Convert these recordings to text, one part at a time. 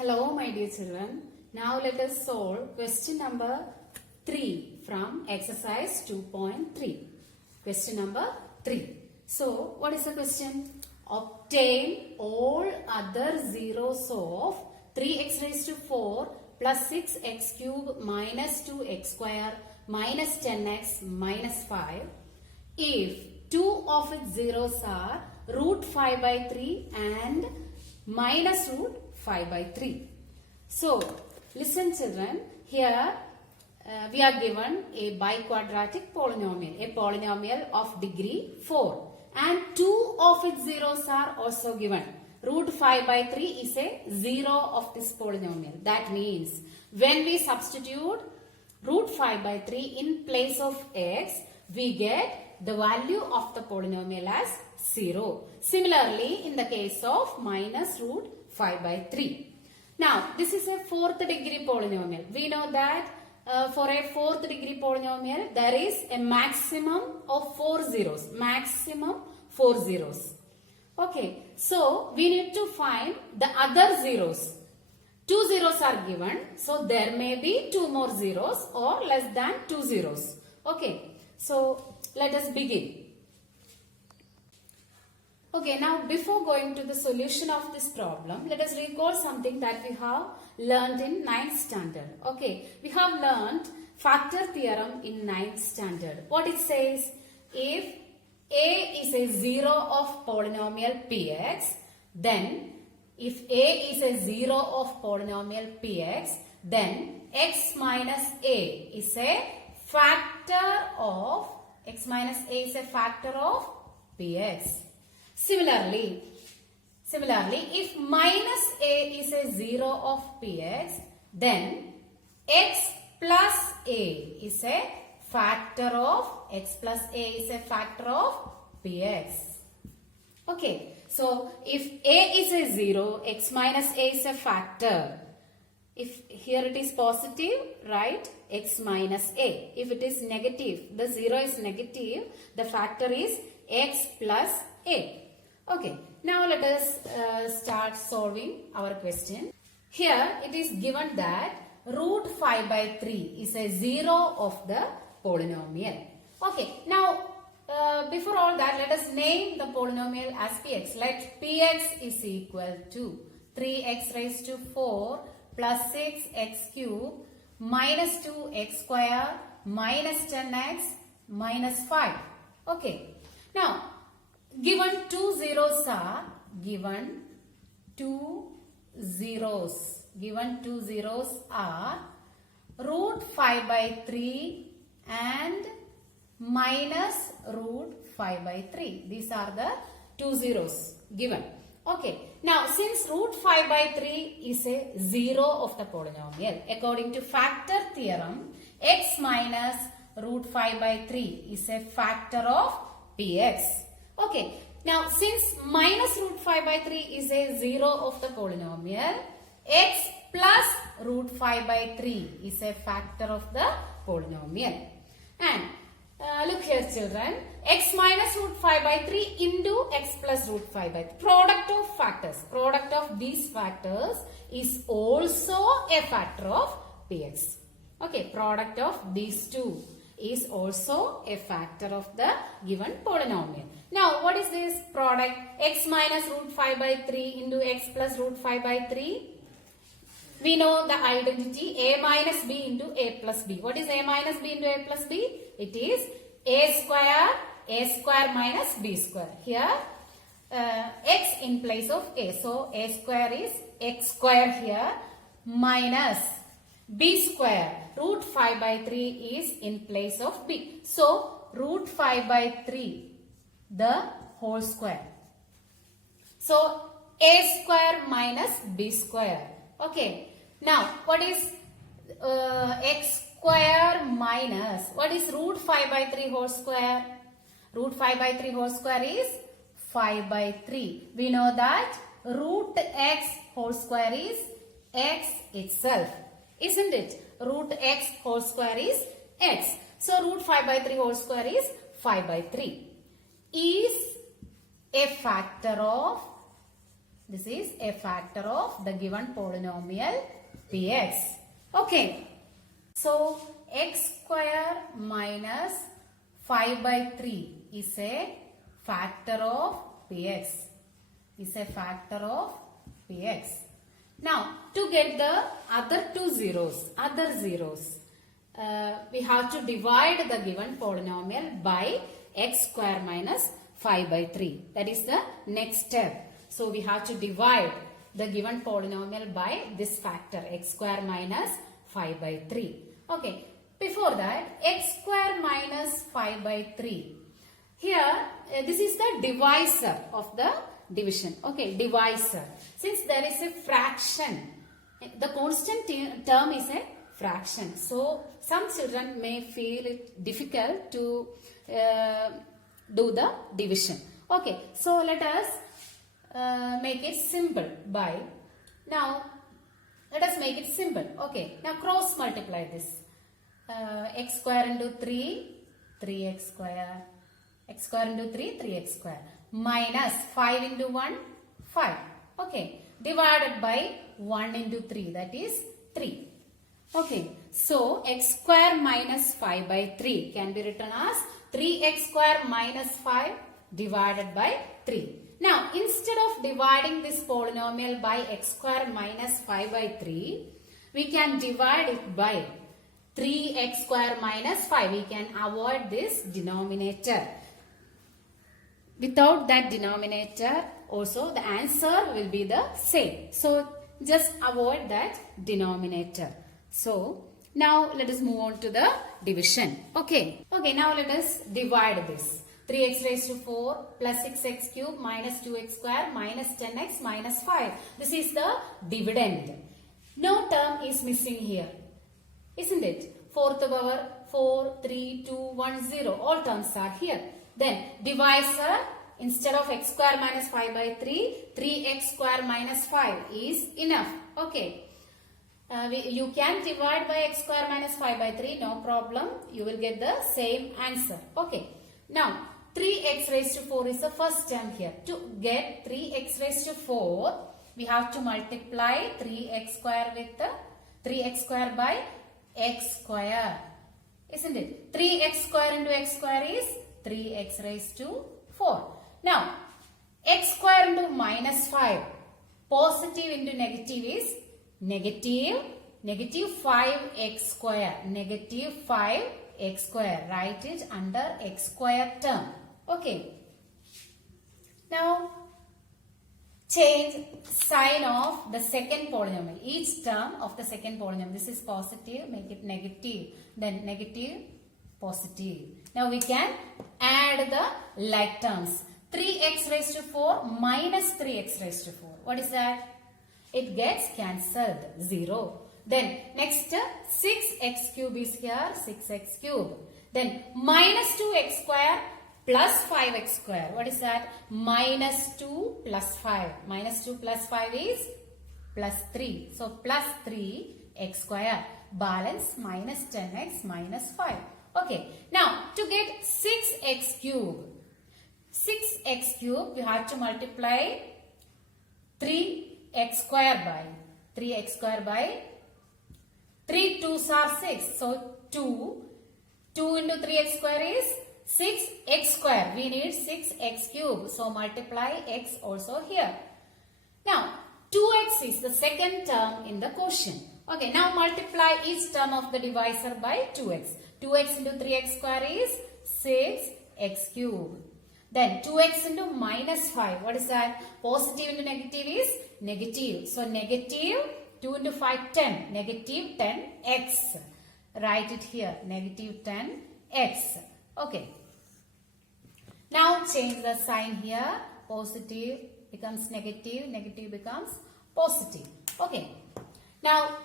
Hello my dear children. Now let us solve question number 3 from exercise 2.3. Question number 3. So what is the question? Obtain all other zeros of 3x raised to 4 plus 6x cube minus 2x square minus 10x minus 5 if two of its zeros are root 5 by 3 and minus root 5 by 3. So, listen children, here we are given a biquadratic polynomial, a polynomial of degree 4 and two of its zeros are also given. Root 5 by 3 is a zero of this polynomial. That means when we substitute root 5 by 3 in place of x, we get the value of the polynomial as 0. Similarly, in the case of minus root 5 by 3. Now, this is a fourth degree polynomial. We know that for a fourth degree polynomial, there is a maximum of 4 zeros. Maximum 4 zeros. Okay, so we need to find the other zeros. 2 zeros are given, so there may be 2 more zeros or less than 2 zeros. Okay, so let us begin. Okay, now before going to the solution of this problem, let us recall something that we have learned in 9th standard. Okay, we have learned factor theorem in 9th standard. What it says, if a is a zero of polynomial px, then if a is a zero of polynomial px, then x minus a is a factor of px. Similarly, if minus a is a zero of px, then x plus a is a factor of px. Okay, so if a is a zero, x minus a is a factor. If here it is positive, write x minus a. If it is negative, the zero is negative, the factor is x plus a. Okay, now let us start solving our question. Here it is given that root 5 by 3 is a zero of the polynomial. Okay, now before all that, let us name the polynomial as px. Let px is equal to 3x raised to 4 plus 6x cube minus 2x square minus 10x minus 5. Okay, now given two zeros are root 5 by 3 and minus root 5 by 3. These are the two zeros given. Okay, now since root 5 by 3 is a zero of the polynomial, according to factor theorem, x minus root 5 by 3 is a factor of px. Okay, now since minus root 5 by 3 is a zero of the polynomial, x plus root 5 by 3 is a factor of the polynomial. And look here children, x minus root 5 by 3 into x plus root 5 by 3. Product of factors. Product of these factors is also a factor of px. Okay, product of these two is also a factor of the given polynomial. Now, what is this product? X minus root 5 by 3 into x plus root 5 by 3. We know the identity a minus b into a plus b. What is a minus b into a plus b? It is a square minus b square. Here, x in place of a. So, a square is x square here minus b square. Root 5 by 3 is in place of b. So, root 5 by 3 the whole square. So, a square minus b square. Okay. Now, what is x square minus, what is root 5 by 3 whole square? Root 5 by 3 whole square is 5 by 3. We know that root x whole square is x itself. Isn't it? Root x whole square is x. So, root 5 by 3 whole square is 5 by 3. Is a factor of This is a factor of the given polynomial px. Okay. So x square minus 5 by 3 is a factor of px. Is a factor of px. Now to get the other zeros, we have to divide the given polynomial by x square minus 5 by 3. That is the next step. So we have to divide the given polynomial by this factor x square minus 5 by 3. Okay. Before that, x square minus 5 by 3. Here, this is the divisor of the division. Okay, divisor. Since there is a fraction, the constant term is a fraction. So, some children may feel it difficult to do the division. Okay, so let us make it simple by, now let us make it simple. Okay, now cross multiply this. X square into 3, 3x square. X square into 3, 3x square. Minus 5 into 1, 5. Okay, divided by 1 into 3, that is 3. Okay, so x square minus 5 by 3 can be written as 3x square minus 5 divided by 3. Now, instead of dividing this polynomial by x square minus 5 by 3, we can divide it by 3x square minus 5. We can avoid this denominator. Without that denominator, also the answer will be the same. So, just avoid that denominator. So, now let us move on to the division. Okay, now let us divide this. 3x raised to 4 plus 6x cube minus 2x square minus 10x minus 5. This is the dividend. No term is missing here. Isn't it? 4th power 4, 3, 2, 1, 0. All terms are here. Then divisor, instead of x square minus 5 by 3, 3x square minus 5 is enough. Okay. You can divide by x square minus 5 by 3. No problem. You will get the same answer. Okay. Now, 3x raised to 4 is the first term here. To get 3x raised to 4, we have to multiply 3x square with the 3x square by x square. Isn't it? 3x square into x square is 3x raised to 4. Now, x square into minus 5. Positive into negative is negative 5x square. Negative 5x square. Write it under x square term. Okay. Now, change sign of the second polynomial. Each term of the second polynomial. This is positive, make it negative. Then negative, positive. Now we can add the like terms. 3x raised to 4 minus 3x raised to 4. What is that? It gets cancelled. 0. Then next 6x cube is here. 6x cube. Then minus 2x square plus 5x square. What is that? Minus 2 plus 5. Minus 2 plus 5 is plus 3. So plus 3x square. Balance minus 10x minus 5. Okay. Now to get 6x cube. 6x cube, we have to multiply 3x square by 3x square by 3 2s are 6. So 2 into 3x square is 6x square. We need 6x cube. So multiply x also here. Now 2x is the second term in the quotient. Okay, now multiply each term of the divisor by 2x. 2x into 3x square is 6x cube. Then 2x into minus 5. What is that? Positive into negative is negative. So negative 2 into 5, 10. Negative 10x. Write it here. Negative 10x. Okay. Now change the sign here. Positive becomes negative. Negative becomes positive. Okay. Now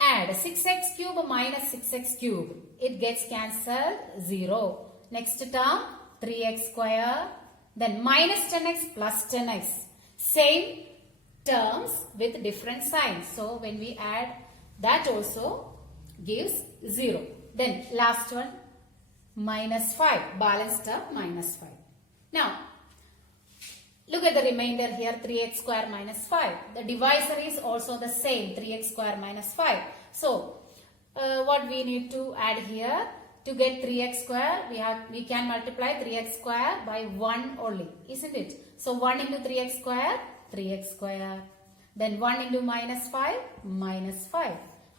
add 6x cube minus 6x cube. It gets cancelled. 0. Next term 3x square. Then minus 10x plus 10x. Same terms with different signs. So when we add, that also gives 0. Then last one minus 5. Balanced term minus 5. Now look look at the remainder here, 3x square minus 5. The divisor is also the same, 3x square minus 5. So, what we need to add here? To get 3x square, we can multiply 3x square by 1 only, isn't it? So 1 into 3x square, 3x square. Then 1 into minus 5, minus 5.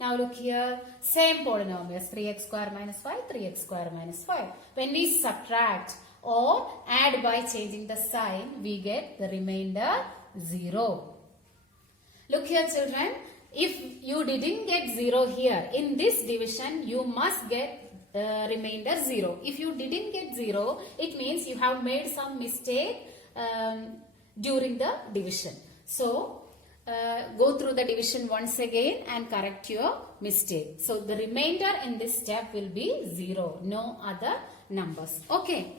Now look here, same polynomials, 3x square minus 5, 3x square minus 5. When we subtract or add by changing the sign, we get the remainder 0. Look here children, if you didn't get 0 here, in this division, you must get remainder 0. If you didn't get 0, it means you have made some mistake during the division. So, go through the division once again and correct your mistake. So, the remainder in this step will be 0, no other numbers. Okay.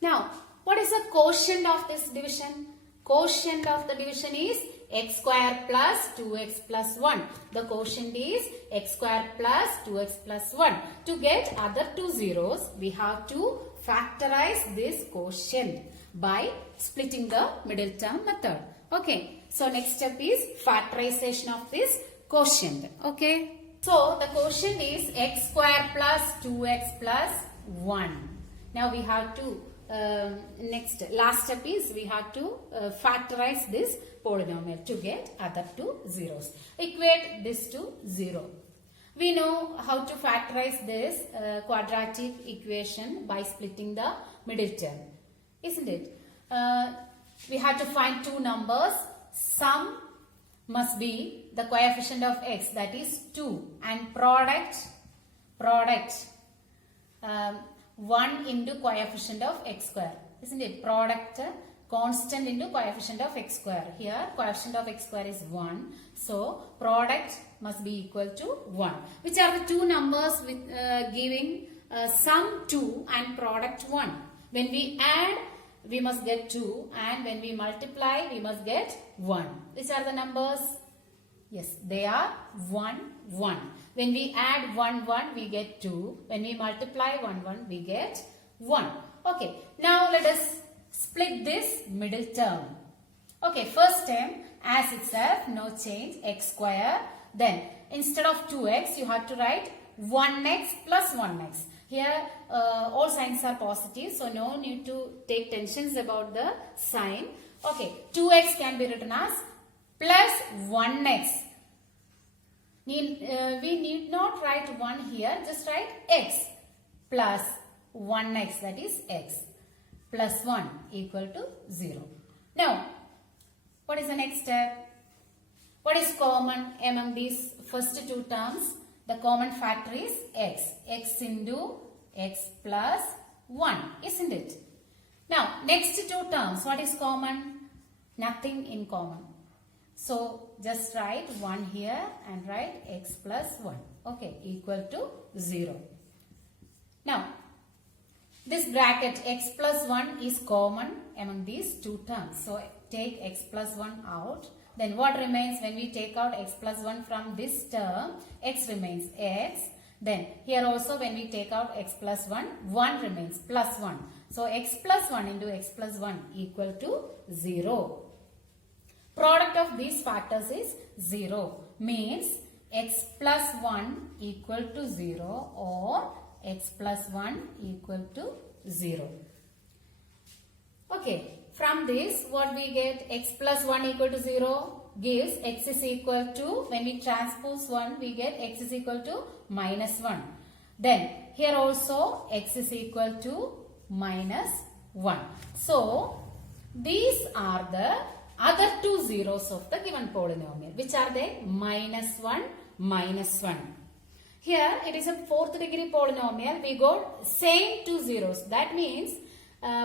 Now, what is the quotient of this division? Quotient of the division is x square plus 2x plus 1. The quotient is x square plus 2x plus 1. To get other two zeros, we have to factorize this quotient by splitting the middle term method. Okay. So, next step is factorization of this quotient. Okay. So, the quotient is x square plus 2x plus 1. Now, we have to last step is we have to factorize this polynomial to get other two zeros. Equate this to 0. We know how to factorize this quadratic equation by splitting the middle term, isn't it? We have to find two numbers. Sum must be the coefficient of x, that is 2, and product 1 into coefficient of x square, isn't it? Product constant into coefficient of x square. Here coefficient of x square is 1. So product must be equal to 1. Which are the two numbers with giving sum 2 and product 1. When we add, we must get 2, and when we multiply, we must get 1. Which are the numbers? Yes, they are 1, 1. When we add 1, 1, we get 2. When we multiply 1, 1, we get 1. Okay, now let us split this middle term. Okay, first term as itself, no change, x square. Then instead of 2x, you have to write 1x plus 1x. Here all signs are positive, so no need to take tensions about the sign. Okay, 2x can be written as plus 1x. We need not write 1 here, just write x plus 1x, that is x, plus 1 equal to 0. Now, what is the next step? What is common among these first two terms? The common factor is x. X into x plus 1, isn't it? Now, next two terms, what is common? Nothing in common. So, just write 1 here and write x plus 1. Okay, equal to 0. Now, this bracket x plus 1 is common among these two terms. So, take x plus 1 out. Then what remains when we take out x plus 1 from this term? X remains x. Then here also when we take out x plus 1, 1 remains plus 1. So, x plus 1 into x plus 1 equal to 0. Product of these factors is 0. Means x plus 1 equal to 0 or x plus 1 equal to 0. Okay. From this, what we get? X plus 1 equal to 0 gives x is equal to, when we transpose 1, we get x is equal to minus 1. Then, here also x is equal to minus 1. So, these are the other two zeros of the given polynomial. Which are they? Minus 1, minus 1. Here, it is a fourth degree polynomial. We got same two zeros. That means,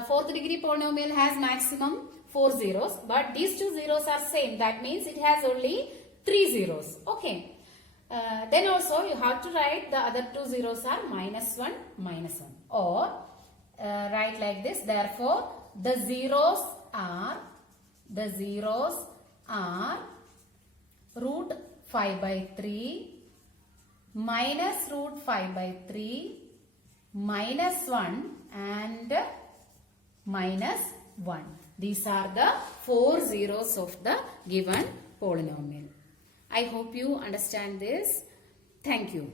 fourth degree polynomial has maximum 4 zeros, but these two zeros are same. That means it has only 3 zeros. Okay. Then also you have to write the other two zeros are minus 1, minus 1. Or write like this. Therefore, the zeros are root 5 by 3 minus root 5 by 3 minus 1 and minus 1. These are the 4 zeros of the given polynomial. I hope you understand this. Thank you.